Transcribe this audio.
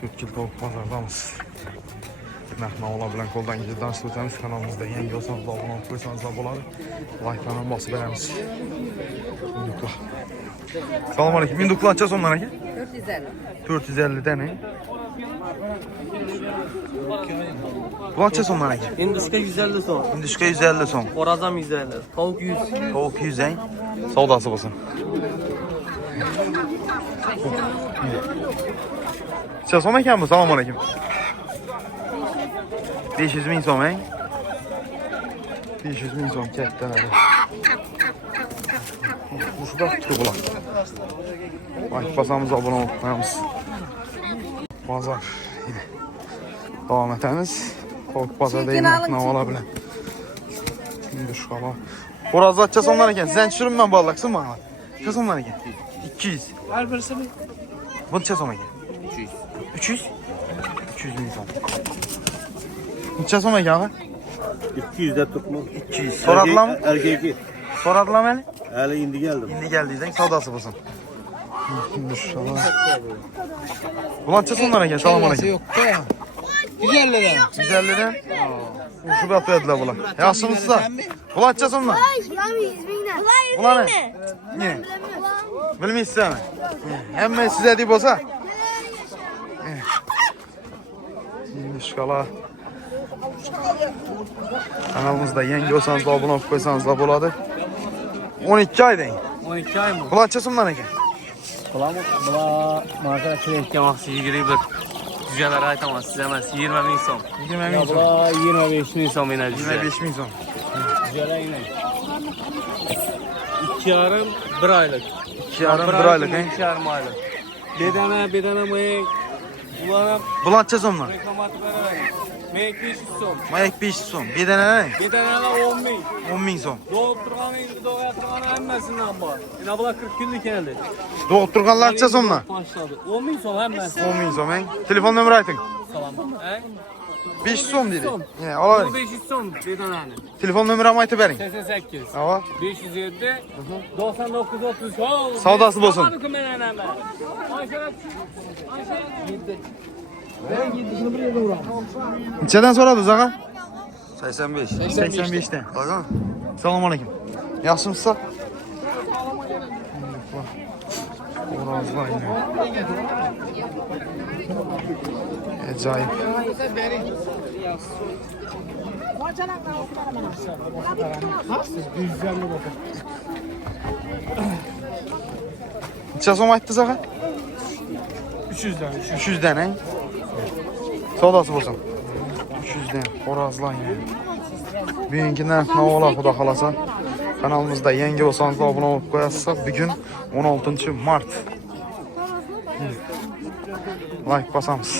Türkçül tavuk pazardamız. Məhnaola bilən koldan gecə danışıq ötəmiz. Kanalımızda yeni olsanız, abunə olub qoysanız da boladı. Like-dan basıb verəmiz. Minduklar. Salam aleyküm. Minduklar açacağız onlara ki? 450. 450 tane. Bu açacağız onlara ki? Hindişka 150 son. Hindişka 150 son. Orazam 150. Tavuk 100. Tavuk 100 en. Saudası basın. Siz son mekan mı? Salam aleyküm. 500 bin son en. 500 bin son kətdən əli. Kuşu da tutuq ulan. Like basamız, abunə olub qoyamız. Bazar yine. Davam etəmiz. Tavuk bazarda yine ne ola bilən. Şimdi şu qala. Horazda açacağız onlara gel. Sen düşürüm ben bağlaksın bana. Açacağız onlara gel. 200. Her birisi mi? Bunu açacağız onlara gel. 300. 300. 200 bin son. Açacağız onlara gel abi. 200'de tutma. 200. Soradılar mı? Erkeki. Soradılar mı hele? Hele indi geldim. İndi geldiysen saudası bulsun. Şimdi şu qala. Bunu açacağız onlara gel. Salam aleyküm. Yok da. 150'den. 150'den. Uşu batırdılar bunlar. Yaşımızsa. Bunu açacağız onlara. Bunlar ne? Ne? Bilmeysin mi? Hemen size deyip olsa. Şimdi şu qala. Kanalımızda yeni olsanız da abone olup koysanız da boladı. 12 ay deyin. 12 ay mı? Bunu açacağız onlara gel. Ulan bula marka kremke mahsi 21. Düzeler aytamaz siz emez 20 bin son. 20 bin Ya son. bula 25 bin son yine düzel. 25 bin son. Düzeler yine. 2 yarım 1 aylık. 2 yarım 1 aylık he. 2 yarım aylık. Bedene mıyık. Ulanım Bunu açacağız onlara. reklamatı verelim. Meyek 500 son. Mayak 5 son. Bir tane ne? Bedene 10 bin. 10 bin son. Doğup durğanı indi doğuya durğanı emmesinden var. Yine bula 40 günlük geldi. Doktorganlar açacağız onunla. Başladı. 10 bin son emmesi. 10 bin son he. Telefon nömrə aytın. Salam. 5 son dedi. Son. He, ala. 500 son bedene. Telefon nömrəmi aytı verin. 88. Ava. 507 99 30. Saudası bolsun. Neçədən soradınız ağa? 85. 85'ten. Ağa. Salam aleyküm. Yaxşımızsa? Orazlar yine. Acayip. Neçə som aytdınız ağa? 300'den. 300'den he? Saudası bolsun. 300'den. Orazlar yine. Bugünkündən nə ola xuda xalasa. Kanalımızda yeni olsanız da abone olup koyarsanız bugün 16 Mart. Like basamız.